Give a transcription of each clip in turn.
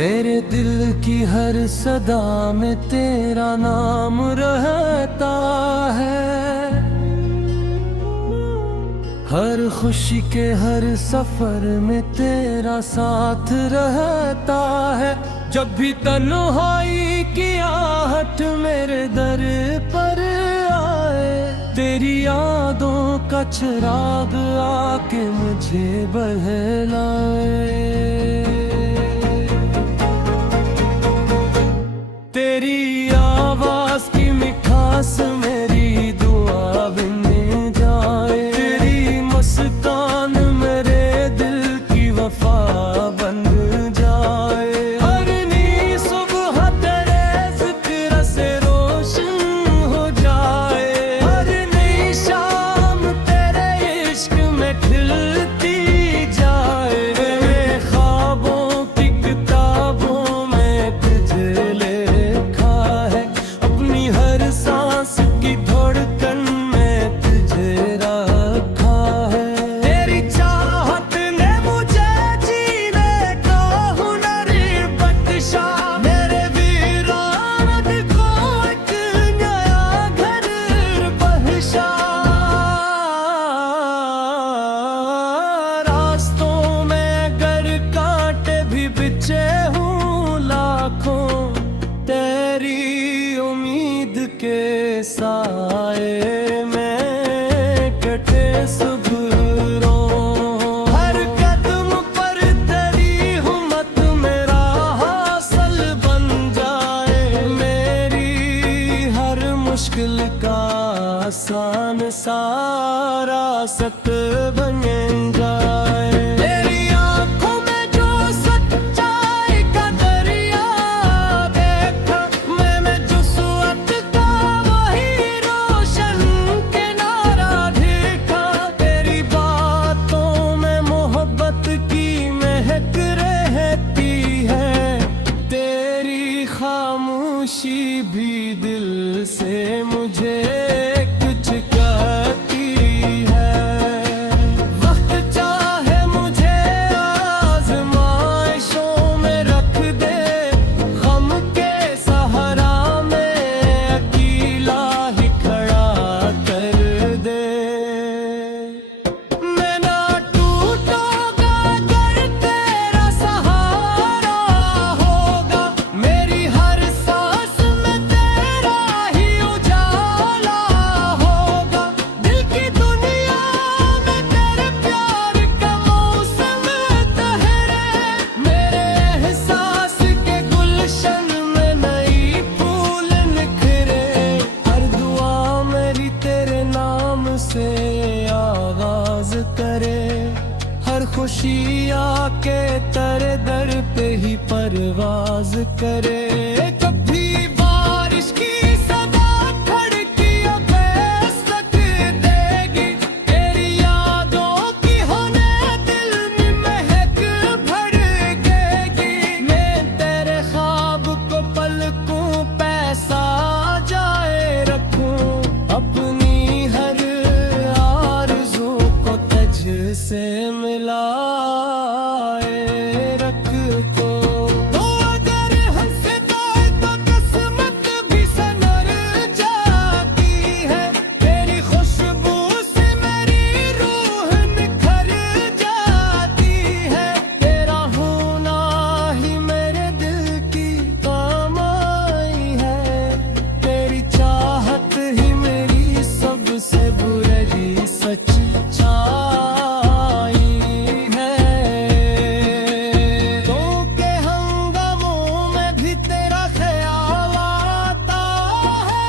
मेरे दिल की हर सदा में तेरा नाम रहता है। हर खुशी के हर सफर में तेरा साथ रहता है। जब भी तन्हाई की आहट मेरे दर पर आए, तेरी यादों का चिराग आके मुझे बहलाए। तेरी आवाज की मिठास मेरी दुआ बन जाए। तेरी मुस्कान मेरे दिल की वफा बन जाए। हर नई सुबह तेरे जिक्र से रोशन हो जाए। हर नई शाम तेरे इश्क में खिलती जाए। मेरे ख्वाबों की किताबों में तुझे लिखा है। अपनी हर सांस की धड़कन में तुझे रखा है। तेरी चाहत ने मुझे जीने का हुनर बख्शा। मेरे वीरान को एक नया घर बख्शा। रास्तों में गर कांटे भी बिछे हूँ लाखों, तेरी उम्मीद के साए में कटे सुबह। हर कदम पर तेरी हिम्मत मेरा हासिल बन जाए। मेरी हर मुश्किल का आसान सारा सत बन जाए। तेरी आंखों में जो सच्चाई का दरिया देखा, मैंने जो सुअत का वही रोशन किनारा देखा। तेरी बातों में मोहब्बत की महक रहती है। तेरी खामोशी भी दिल से मुझे कुछ कहती है। वक्त चाहे मुझे आज़माइशों में रख दे, गम के सहारा में अकेला ही खड़ा कर दे। मैं ना टूटूंगा अगर तेरा सहारा होगा। मेरी हर सांस में तेरा ही उजाला होगा। दिल की दुनिया में तेरे प्यार का मौसम तहरे। मेरे एहसास के गुलशन में नई फूल निखरे। हर दुआ मेरी तेरे नाम से आगाज करे। हर खुशी आके तेरे दर पे ही परवाज करे। कभी बारिश की सदा खड़कियां फैसलक देगी। तेरी यादों की होने दिल में महक भड़केगी। मैं तेरे ख्वाब को पलकों पे जाए रखूं। अपनी हर आरज़ू को तुझ से मिलाए रख को। तो अगर हमसे जाए तो किस्मत भी संवर जाती है। तेरी खुशबू से मेरी रूह निखर जाती है। तेरा होना ही मेरे दिल की कमाई है। तेरी चाहत ही मेरी सबसे बुरी सच्चाई है। तो के हंगामों में भी तेरा ख्याल आता है।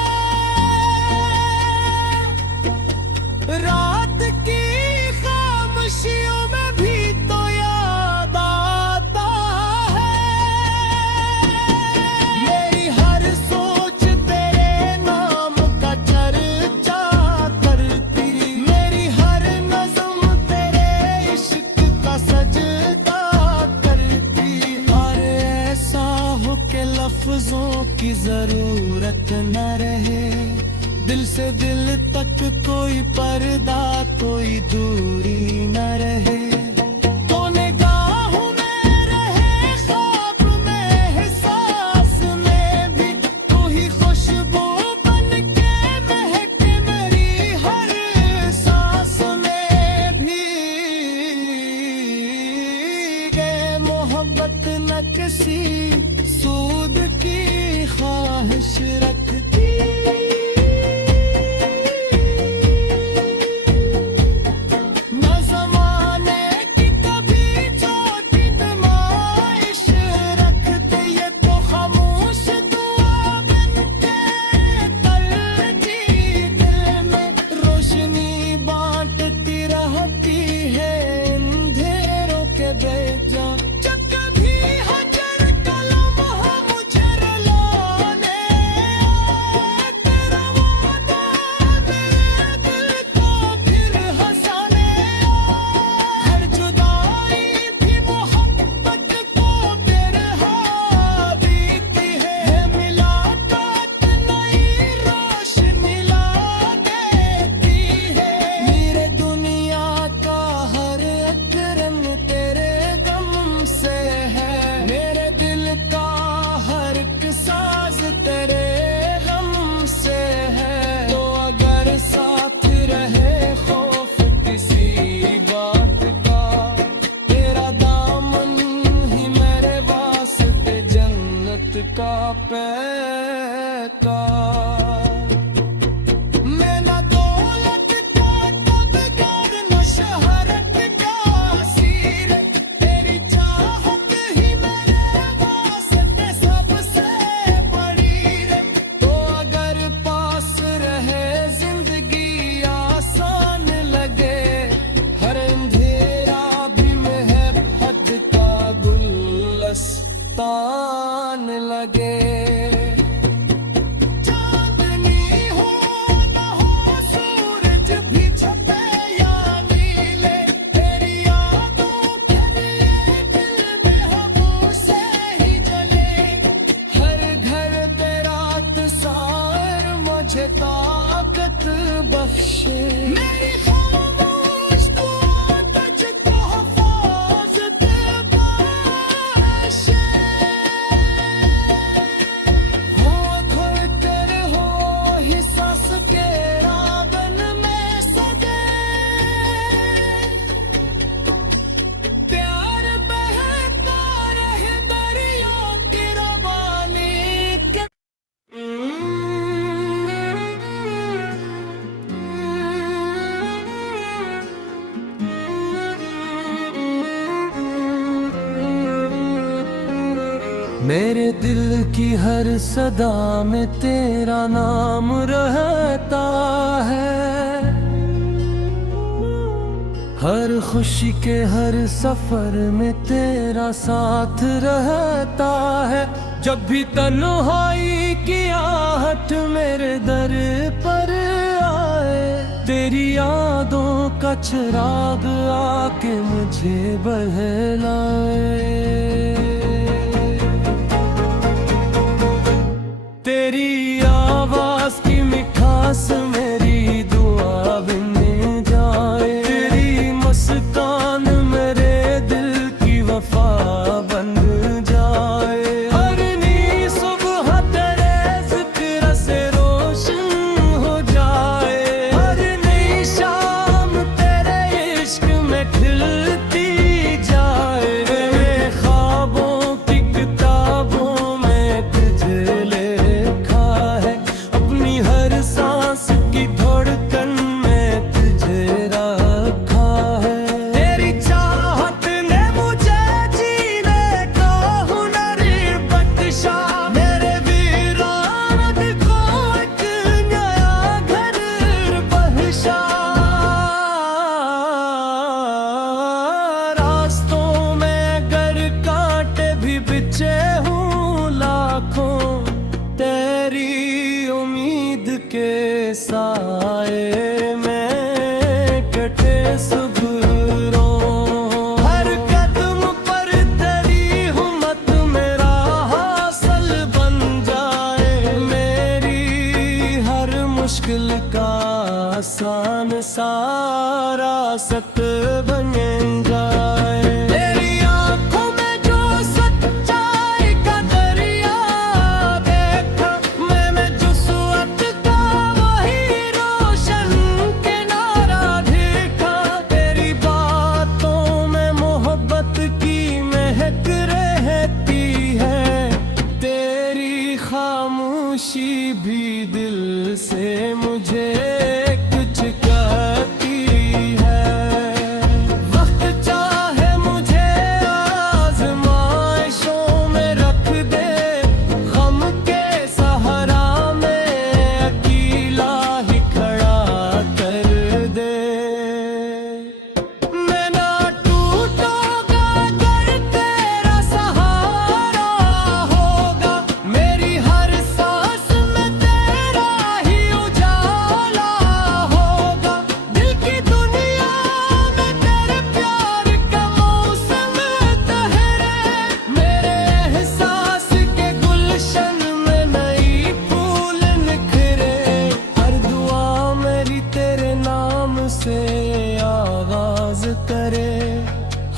रात की खामोशियों में भी तो याद आता है। मेरी हर सोच तेरे नाम का चर्चा करती। मेरी हर नज़्म तेरे इश्क का सजदा करती। और ऐसा हो के लफ्जों की जरूरत न रहे। दिल से दिल तक कोई पर्दा कोई दूरी न रहे। तो निगाहों में रहे ख्वाब में पैकार। मैं ना दौलत का तबगार न शहरत का सीर, तेरी चाहत ही मेरे वास्ते सबसे बड़ी रे। तो अगर पास रहे जिंदगी आसान लगे, हर अंधेरा भी महबत का गुलस्तान लगे। चांदनी हो न हो सूरज भी छपे या नीले, तेरी यादों के लिए दिल में हम से ही जले। हर घर तेरा तस्वीर मुझे ताकत बख्शे। मेरी खामोश दुआ तुझको हिफाज़त बख्शे। हो धड़कन हो ही सांस के रागन में सदे, प्यार बहता रहे दरिया की रवानी के। मेरे दिल की हर सदा में तेरा नाम रहता है, हर खुशी के हर सफर में तेरा साथ रहता है। जब भी तन्हाई की आहट मेरे दर पर आए, तेरी यादों का चिराग आके मुझे बहलाए। तेरी आवाज की मिठास मेरी दुआ बन जाए, तेरी मुस्कान मेरे दिल की वफा बन जाए। हर नी सुबह तेरे जिक्र से रोशन हो जाए, हर नई शाम तेरे इश्क में खिलती जाए। मेरे ख्वाबों की किताबों में तुझे लिखा है, अपनी हर सांस की धड़कन में तुझे रखा है। तेरी चाहत ने मुझे जीने का हुनर बख्शा, मेरे वीरान को एक नया घर बख्शा। रास्तों में अगर कांटे भी बिछे हूँ लाखों, तेरी उम्मीद के साए में कटे सुबह। हर कदम पर तेरी हुम्मत मेरा हासिल बन जाए, मेरी हर मुश्किल का आसान सारा सत बन जाए। तेरी आंखों में जो सच्चाई का दरिया देखा, मैंने जो सुअत का वही रोशन किनारा देखा। तेरी बातों में मोहब्बत की महक रहती है, तेरी खामोशी भी दिल से मुझे कुछ कहती है। वक्त चाहे मुझे आज़माइशों में रख दे, गम के सहारा में अकेला ही खड़ा कर दे। मैं ना टूटूंगा अगर तेरा सहारा होगा, मेरी हर सांस में तेरा ही उजाला होगा। दिल की दुनिया में तेरे प्यार का मौसम तहरे, मेरे एहसास के गुलशन में नई फूल निखरे। हर दुआ मेरी तेरे नाम से आगाज करे,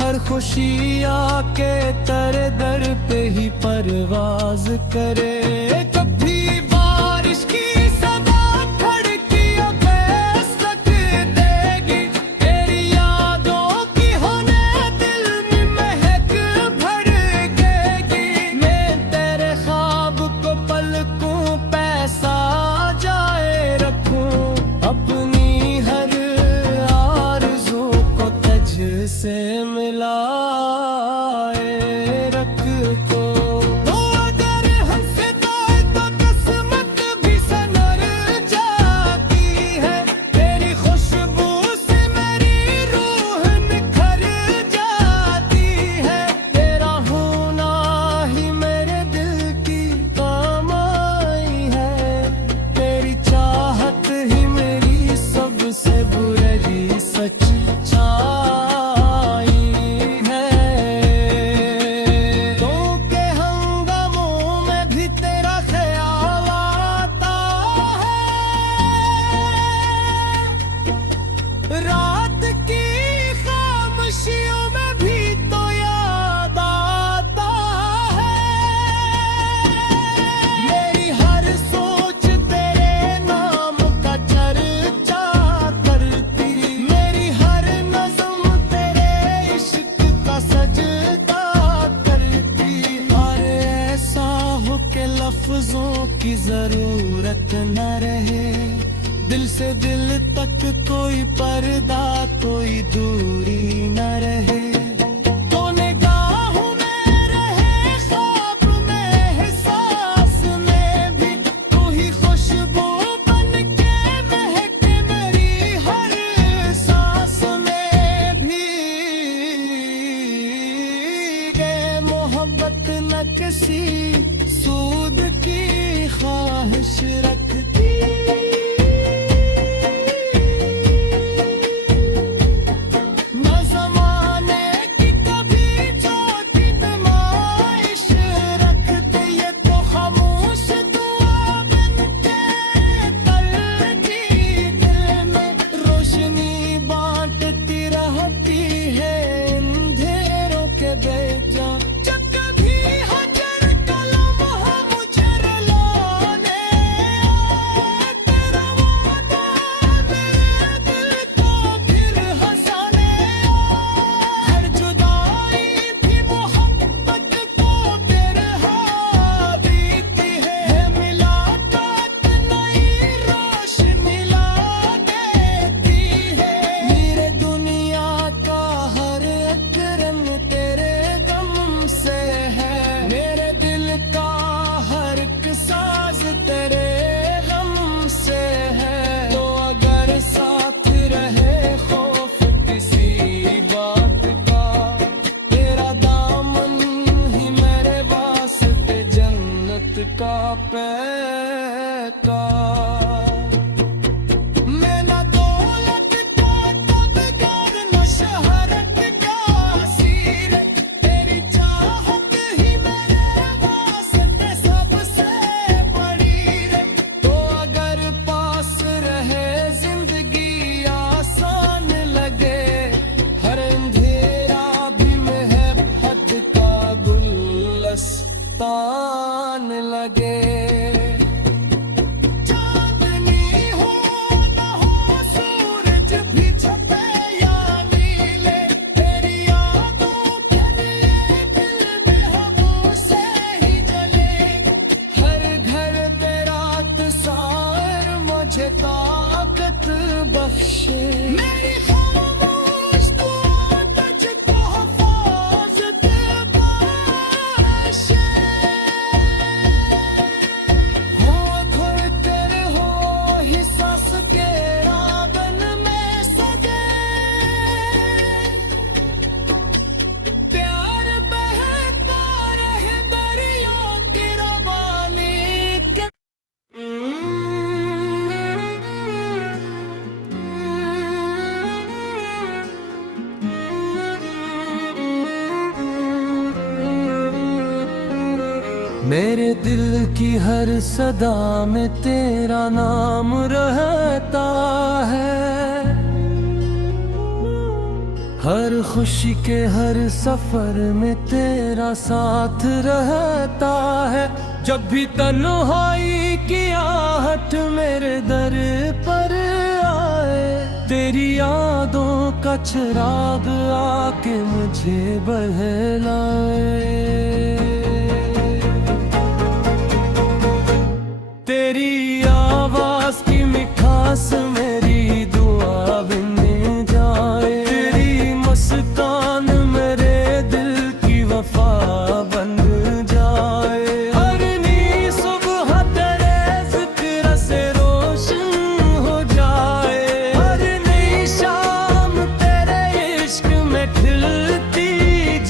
हर खुशी आके तेरे दर पे ही परवाज करे। कभी बारिश की सदा खड़कियों पे सक देगी, तेरी यादों की होने दिल में महक भड़केगी। मैं तेरे ख्वाब को की जरूरत न रहे। दिल से दिल तक कोई पर्दा, कोई दूरी न रहे। तो निगाहों में रहे, ख्वाब में, एहसास में भी तू ही खुशबू बन के महक मेरी हर सांस में भी। ये मोहब्बत न किसी सूद की ख्वाहिश रखती, न ज़माने की कभी छोटी नुमाइश रखते। ये तो खामोश दुआ बन के तलती, दिल में रोशनी बांटती रहती है अंधेरों के बेजा। जब कभी हजर कलम हो मुझे रुलाने आए, तेरा वादा मेरे दिल को फिर हंसाने आए। हर जुदाई भी मोहब्बत को तेरे हाँ बीती है। मुलाकात नई रोशनी ला देती है। मेरे दुनिया का हर एक रंग तेरे गम से है। मेरे दिल का हर एक साज तेरे गम से है। तो अगर साथ रहे खौफ किसी बात का, तेरा दामन ही मेरे वास्ते जन्नत का पैका। मैं न दौलत का तबगार, न शहरत का असीर। तेरी चाहत ही मेरे वास्ते सबसे बड़ी रे। तो अगर पास रहे जिंदगी आसान लगे। हर अंधेरा भी महबत का गुलस्तान लगे। चांदनी हो न हो, सूरज भी छपे या नीले। तेरी यादों के लिए दिल में हम से ही जले। हर घर तेरा तस्वीर मुझे ताकत बख्शे। मेरी खामोश दुआ तुझको हिफाज़त बख्शे। हो अधर तेरे हो ही सांस के रागन में सजे। प्यार बहता रहे दरिया की रवानी के। मेरे दिल की हर सदा में तेरा नाम रहता है। हर खुशी के हर सफर में तेरा साथ रहता है। जब भी तन्हाई की आहट मेरे दर पर आए, तेरी यादों का चिराग आके मुझे बहलाए। तेरी आवाज की मिठास मेरी दुआ बन जाए। तेरी मुस्कान मेरे दिल की वफा बन जाए। हर नी सुबह तेरे जिक्र से रोशन हो जाए। हर नई शाम तेरे इश्क में खिलती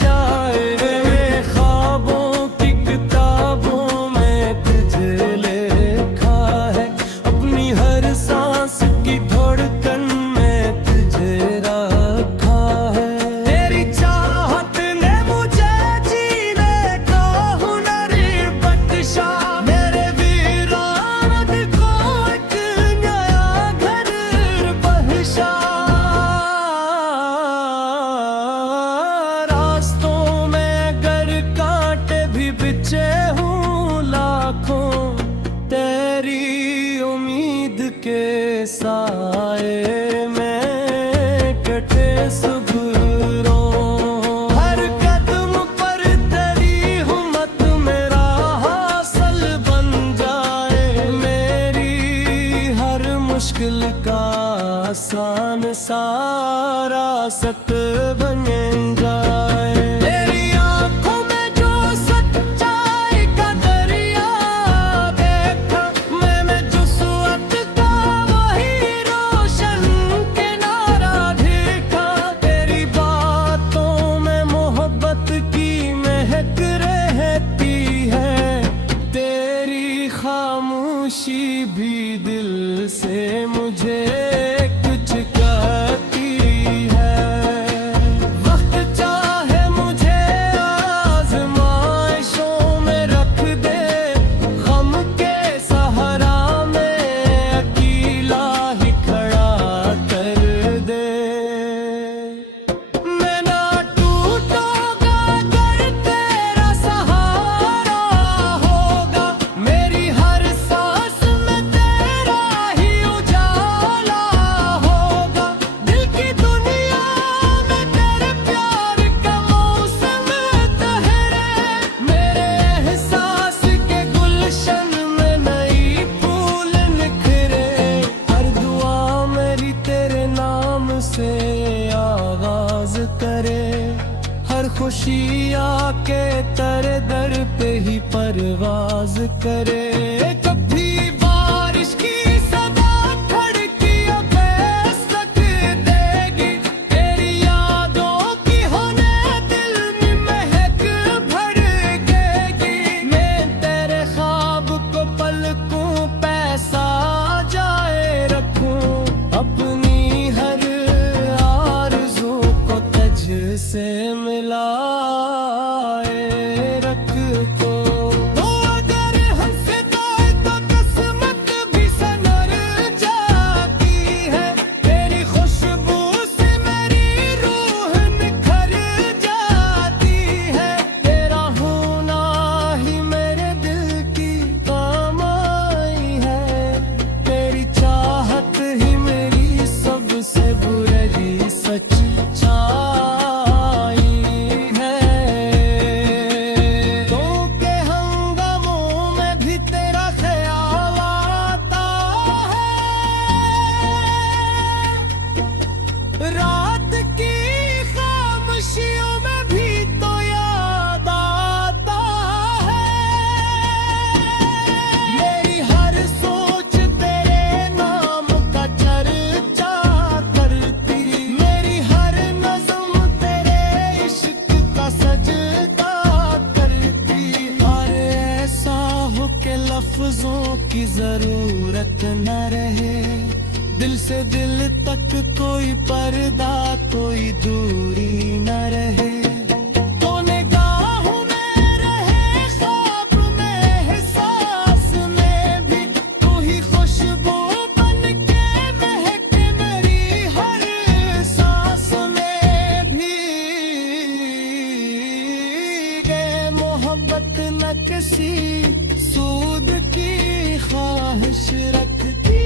जाए। मेरे ख्वाबों की किताबों में तुझे लिखा है। अपनी हर सांस की धड़कन में तुझे रखा है। तेरी चाहत ने मुझे जीने का हुनर बख्शा। मेरे वीरान को एक नया घर बख्शा। रास्तों में गर कांटे भी बिछे हूँ लाखों, तेरी उम्मीद के साए में कटे सुबरों। हर कदम पर तेरी हिम्मत मेरा हासिल बन जाए। आसान सारा सत बन जाए। तेरी आंखों में जो सच्चाई का दरिया देखा, मैंने जुस्वत का वही रोशन किनारा देखा। तेरी बातों में मोहब्बत की महक रहती है, तेरी खामोशी भी दिल से मुझे कुछ कहती है। वक्त चाहे मुझे आज़माइशों में रख दे, गम के सहारा में अकेला ही खड़ा कर दे। मैं ना टूटूंगा अगर तेरा सहारा होगा, मेरी हर सांस में तेरा ही उजाला होगा। दिल की दुनिया में तेरे प्यार का मौसम तहरे, मेरे एहसास के गुलशन में नई फूल निखरे। हर दुआ मेरी तेरे नाम से आगाज करे, हर खुशी आके तेरे दर पे ही परवाज करे। कभी बारिश की सदा खड़कियां बेसक देगी, तेरी यादों की होने दिल में महक भड़केगी। मैं तेरे ख्वाब को पलकों पे साजाए रखूं, अपनी हर आरज़ू को तुझ से मिलाए रखो। तो अगर हमसे जाए तो किस्मत भी संवर जाती है, तेरी खुशबू से मेरी रूह निखर जाती है। तेरा होना ही मेरे दिल की कमाई है, तेरी चाहत ही मेरी सबसे बुरी सच्चाई है। क्योंकि हंगामों में भी तेरा ख्याल आता है, रात की खामोशियों में भी तो याद आता है। मेरी हर सोच तेरे नाम का चर्चा करती, मेरी हर नज़्म तेरे इश्क का सजदा करती। और ऐसा हो के लफ्जों की जरूरत न रहे, दिल से दिल तक कोई पर्दा कोई दूरी न रहे। तो निगाहों में रहे, ख्वाब में एहसास में भी, तू ही खुशबू बन के महक मेरी हर सांस में भी। ये मोहब्बत न किसी सूद की ख्वाहिश रखती।